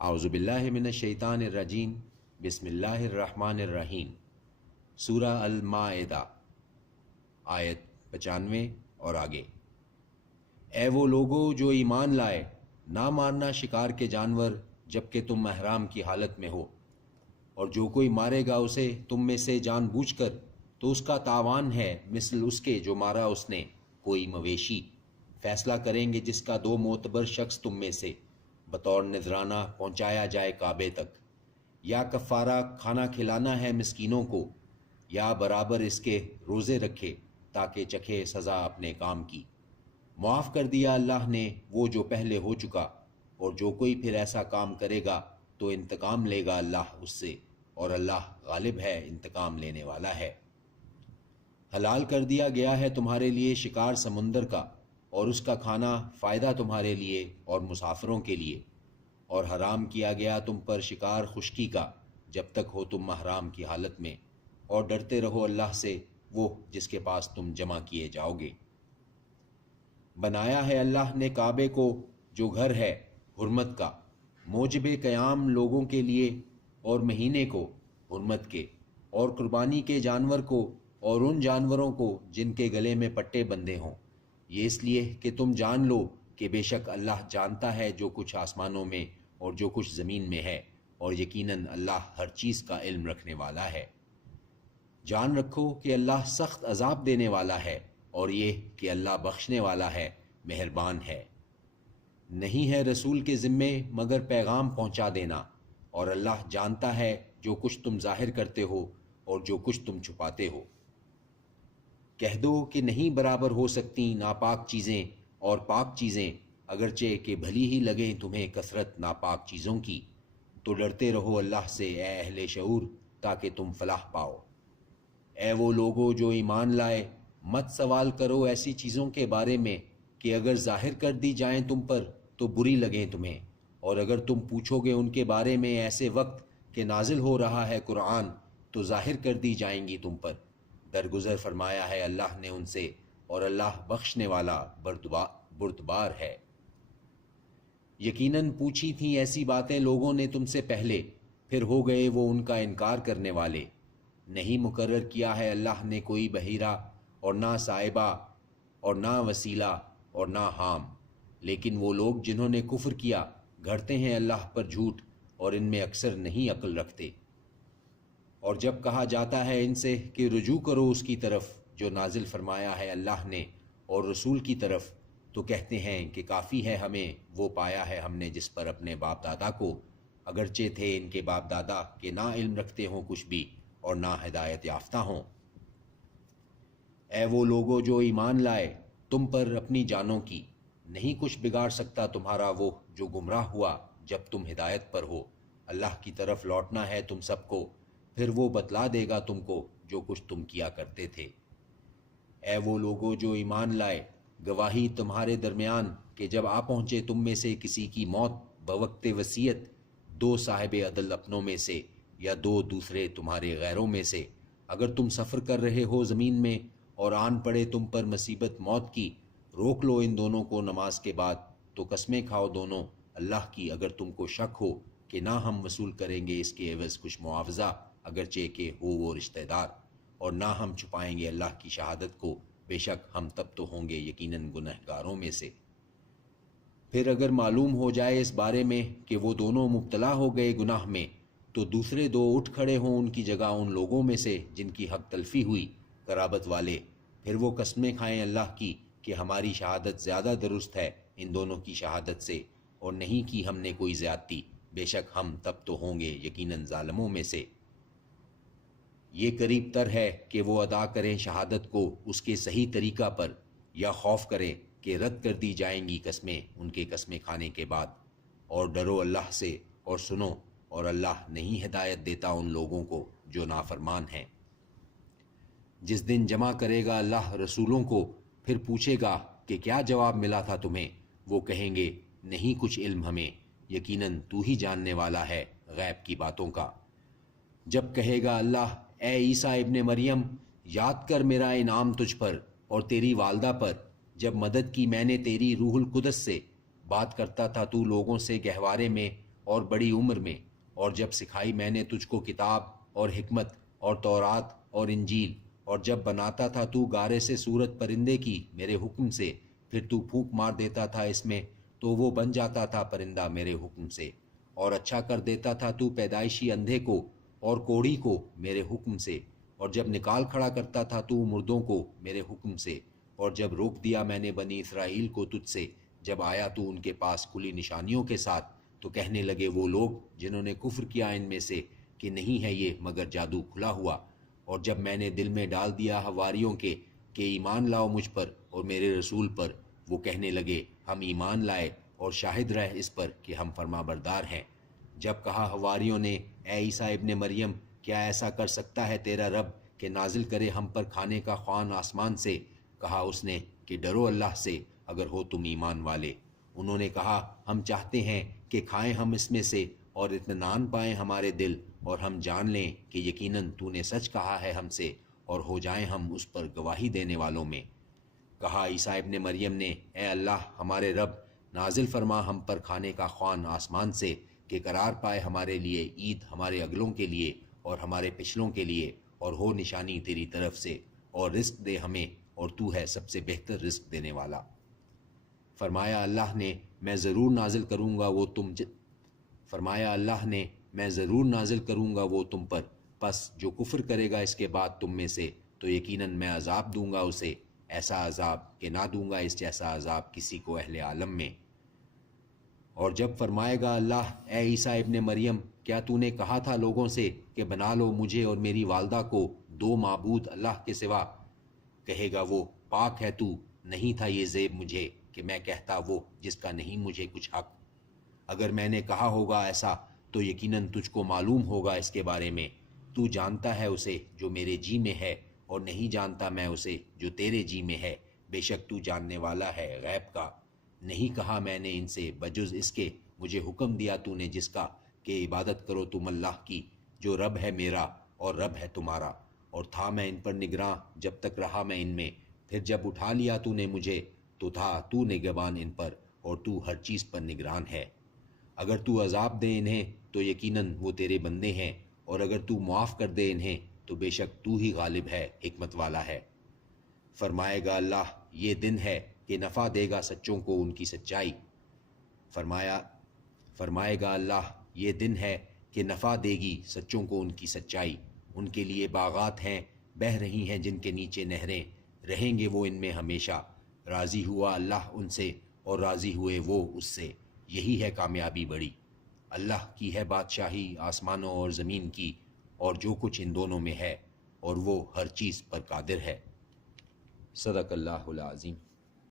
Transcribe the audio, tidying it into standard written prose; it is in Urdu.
اعوذ باللہ من الشیطان الرجیم، بسم اللہ الرحمن الرحیم۔ سورہ المائدہ، آیت 95 اور آگے۔ اے وہ لوگو جو ایمان لائے، نہ مارنا شکار کے جانور جبکہ تم محرام کی حالت میں ہو، اور جو کوئی مارے گا اسے تم میں سے جان بوجھ کر تو اس کا تاوان ہے مثل اس کے جو مارا اس نے کوئی مویشی۔ فیصلہ کریں گے جس کا دو معتبر شخص تم میں سے بطور نذرانہ پہنچایا جائے کعبے تک، یا کفارہ کھانا کھلانا ہے مسکینوں کو، یا برابر اس کے روزے رکھے تاکہ چکھے سزا اپنے کام کی۔ معاف کر دیا اللہ نے وہ جو پہلے ہو چکا، اور جو کوئی پھر ایسا کام کرے گا تو انتقام لے گا اللہ اس سے، اور اللہ غالب ہے، انتقام لینے والا ہے۔ حلال کر دیا گیا ہے تمہارے لیے شکار سمندر کا، اور اس کا کھانا فائدہ تمہارے لیے اور مسافروں کے لیے، اور حرام کیا گیا تم پر شکار خشکی کا جب تک ہو تم محرام کی حالت میں، اور ڈرتے رہو اللہ سے وہ جس کے پاس تم جمع کیے جاؤ گے۔ بنایا ہے اللہ نے کعبے کو جو گھر ہے حرمت کا، موجب قیام لوگوں کے لیے، اور مہینے کو حرمت کے، اور قربانی کے جانور کو، اور ان جانوروں کو جن کے گلے میں پٹے بندھے ہوں، یہ اس لیے کہ تم جان لو کہ بے شک اللہ جانتا ہے جو کچھ آسمانوں میں اور جو کچھ زمین میں ہے، اور یقیناً اللہ ہر چیز کا علم رکھنے والا ہے۔ جان رکھو کہ اللہ سخت عذاب دینے والا ہے، اور یہ کہ اللہ بخشنے والا ہے، مہربان ہے۔ نہیں ہے رسول کے ذمے مگر پیغام پہنچا دینا، اور اللہ جانتا ہے جو کچھ تم ظاہر کرتے ہو اور جو کچھ تم چھپاتے ہو۔ کہہ دو کہ نہیں برابر ہو سکتی ناپاک چیزیں اور پاک چیزیں، اگرچہ کہ بھلی ہی لگیں تمہیں کثرت ناپاک چیزوں کی، تو ڈرتے رہو اللہ سے اے اہل شعور تاکہ تم فلاح پاؤ۔ اے وہ لوگو جو ایمان لائے، مت سوال کرو ایسی چیزوں کے بارے میں کہ اگر ظاہر کر دی جائیں تم پر تو بری لگیں تمہیں، اور اگر تم پوچھو گے ان کے بارے میں ایسے وقت کہ نازل ہو رہا ہے قرآن تو ظاہر کر دی جائیں گی تم پر۔ درگزر فرمایا ہے اللہ نے ان سے، اور اللہ بخشنے والا بردبار ہے۔ یقیناً پوچھی تھیں ایسی باتیں لوگوں نے تم سے پہلے، پھر ہو گئے وہ ان کا انکار کرنے والے۔ نہیں مقرر کیا ہے اللہ نے کوئی بحیرہ، اور نہ صاحبہ، اور نہ وسیلہ، اور نہ حام، لیکن وہ لوگ جنہوں نے کفر کیا گھڑتے ہیں اللہ پر جھوٹ، اور ان میں اکثر نہیں عقل رکھتے۔ اور جب کہا جاتا ہے ان سے کہ رجوع کرو اس کی طرف جو نازل فرمایا ہے اللہ نے اور رسول کی طرف، تو کہتے ہیں کہ کافی ہے ہمیں وہ پایا ہے ہم نے جس پر اپنے باپ دادا کو، اگرچہ تھے ان کے باپ دادا کہ نہ علم رکھتے ہوں کچھ بھی اور نہ ہدایت یافتہ ہوں۔ اے وہ لوگو جو ایمان لائے، تم پر اپنی جانوں کی نہیں کچھ بگاڑ سکتا تمہارا وہ جو گمراہ ہوا جب تم ہدایت پر ہو۔ اللہ کی طرف لوٹنا ہے تم سب کو، پھر وہ بتلا دے گا تم کو جو کچھ تم کیا کرتے تھے۔ اے وہ لوگو جو ایمان لائے، گواہی تمہارے درمیان کہ جب آ پہنچے تم میں سے کسی کی موت بوقت وصیت، دو صاحب عدل اپنوں میں سے یا دو دوسرے تمہارے غیروں میں سے، اگر تم سفر کر رہے ہو زمین میں اور آن پڑے تم پر مصیبت موت کی، روک لو ان دونوں کو نماز کے بعد، تو قسمیں کھاؤ دونوں اللہ کی اگر تم کو شک ہو کہ نہ ہم وصول کریں گے اس کے عوض کچھ معاوضہ، اگرچہ کہ ہو وہ رشتہ دار، اور نہ ہم چھپائیں گے اللہ کی شہادت کو، بے شک ہم تب تو ہوں گے یقیناً گنہگاروں میں سے۔ پھر اگر معلوم ہو جائے اس بارے میں کہ وہ دونوں مبتلا ہو گئے گناہ میں، تو دوسرے دو اٹھ کھڑے ہوں ان کی جگہ ان لوگوں میں سے جن کی حق تلفی ہوئی، قرابت والے، پھر وہ قسمیں کھائیں اللہ کی کہ ہماری شہادت زیادہ درست ہے ان دونوں کی شہادت سے، اور نہیں کی ہم نے کوئی زیادتی، بے شک ہم تب تو ہوں گے یقیناً ظالموں میں سے۔ یہ قریب تر ہے کہ وہ ادا کریں شہادت کو اس کے صحیح طریقہ پر، یا خوف کریں کہ رد کر دی جائیں گی قسمیں ان کے قسمیں کھانے کے بعد، اور ڈرو اللہ سے اور سنو، اور اللہ نہیں ہدایت دیتا ان لوگوں کو جو نافرمان ہیں۔ جس دن جمع کرے گا اللہ رسولوں کو، پھر پوچھے گا کہ کیا جواب ملا تھا تمہیں، وہ کہیں گے نہیں کچھ علم ہمیں، یقیناً تو ہی جاننے والا ہے غیب کی باتوں کا۔ جب کہے گا اللہ اے عیسیٰ ابن مریم، یاد کر میرا انعام تجھ پر اور تیری والدہ پر، جب مدد کی میں نے تیری روح القدس سے، بات کرتا تھا تو لوگوں سے گہوارے میں اور بڑی عمر میں، اور جب سکھائی میں نے تجھ کو کتاب اور حکمت اور تورات اور انجیل، اور جب بناتا تھا تو گارے سے صورت پرندے کی میرے حکم سے، پھر تو پھونک مار دیتا تھا اس میں تو وہ بن جاتا تھا پرندہ میرے حکم سے، اور اچھا کر دیتا تھا تو پیدائشی اندھے کو اور کوڑی کو میرے حکم سے، اور جب نکال کھڑا کرتا تھا تو مردوں کو میرے حکم سے، اور جب روک دیا میں نے بنی اسرائیل کو تجھ سے، جب آیا تو ان کے پاس کھلی نشانیوں کے ساتھ، تو کہنے لگے وہ لوگ جنہوں نے کفر کیا ان میں سے کہ نہیں ہے یہ مگر جادو کھلا ہوا، اور جب میں نے دل میں ڈال دیا حواریوں کے کہ ایمان لاؤ مجھ پر اور میرے رسول پر، وہ کہنے لگے ہم ایمان لائے اور شاہد رہ اس پر کہ ہم فرما بردار ہیں۔ جب کہا حواریوں نے اے عیسیٰ ابن مریم، کیا ایسا کر سکتا ہے تیرا رب کہ نازل کرے ہم پر کھانے کا خوان آسمان سے؟ کہا اس نے کہ ڈرو اللہ سے اگر ہو تم ایمان والے۔ انہوں نے کہا ہم چاہتے ہیں کہ کھائیں ہم اس میں سے اور اطمینان پائیں ہمارے دل، اور ہم جان لیں کہ یقیناً تو نے سچ کہا ہے ہم سے، اور ہو جائیں ہم اس پر گواہی دینے والوں میں۔ کہا عیسیٰ ابن مریم نے اے اللہ ہمارے رب، نازل فرما ہم پر کھانے کا خوان آسمان سے کہ قرار پائے ہمارے لیے عید ہمارے اگلوں کے لیے اور ہمارے پچھلوں کے لیے، اور ہو نشانی تیری طرف سے، اور رزق دے ہمیں، اور تو ہے سب سے بہتر رزق دینے والا۔ فرمایا اللہ نے میں ضرور نازل کروں گا وہ تم پر، پس جو کفر کرے گا اس کے بعد تم میں سے تو یقیناً میں عذاب دوں گا اسے، ایسا عذاب کہ نہ دوں گا اس جیسا عذاب کسی کو اہل عالم میں۔ اور جب فرمائے گا اللہ اے عیسیٰ ابن مریم، کیا تو نے کہا تھا لوگوں سے کہ بنا لو مجھے اور میری والدہ کو دو معبود اللہ کے سوا؟ کہے گا وہ پاک ہے تو، نہیں تھا یہ زیب مجھے کہ میں کہتا وہ جس کا نہیں مجھے کچھ حق۔ اگر میں نے کہا ہوگا ایسا تو یقیناً تجھ کو معلوم ہوگا اس کے بارے میں، تو جانتا ہے اسے جو میرے جی میں ہے، اور نہیں جانتا میں اسے جو تیرے جی میں ہے، بے شک تو جاننے والا ہے غیب کا۔ نہیں کہا میں نے ان سے بجز اس کے مجھے حکم دیا تو نے جس کا کہ عبادت کرو تم اللہ کی جو رب ہے میرا اور رب ہے تمہارا، اور تھا میں ان پر نگراں جب تک رہا میں ان میں، پھر جب اٹھا لیا تو نے مجھے تو تھا تو نگہبان ان پر، اور تو ہر چیز پر نگران ہے۔ اگر تو عذاب دے انہیں تو یقیناً وہ تیرے بندے ہیں، اور اگر تو معاف کر دے انہیں تو بے شک تو ہی غالب ہے حکمت والا ہے۔ فرمائے گا اللہ یہ دن ہے کہ نفع دے گا سچوں کو ان کی سچائی۔ فرمائے گا اللہ یہ دن ہے کہ نفع دے گی سچوں کو ان کی سچائی، ان کے لیے باغات ہیں بہہ رہی ہیں جن کے نیچے نہریں، رہیں گے وہ ان میں ہمیشہ۔ راضی ہوا اللہ ان سے اور راضی ہوئے وہ اس سے، یہی ہے کامیابی بڑی۔ اللہ کی ہے بادشاہی آسمانوں اور زمین کی اور جو کچھ ان دونوں میں ہے، اور وہ ہر چیز پر قادر ہے۔ صدق اللہ العظیم۔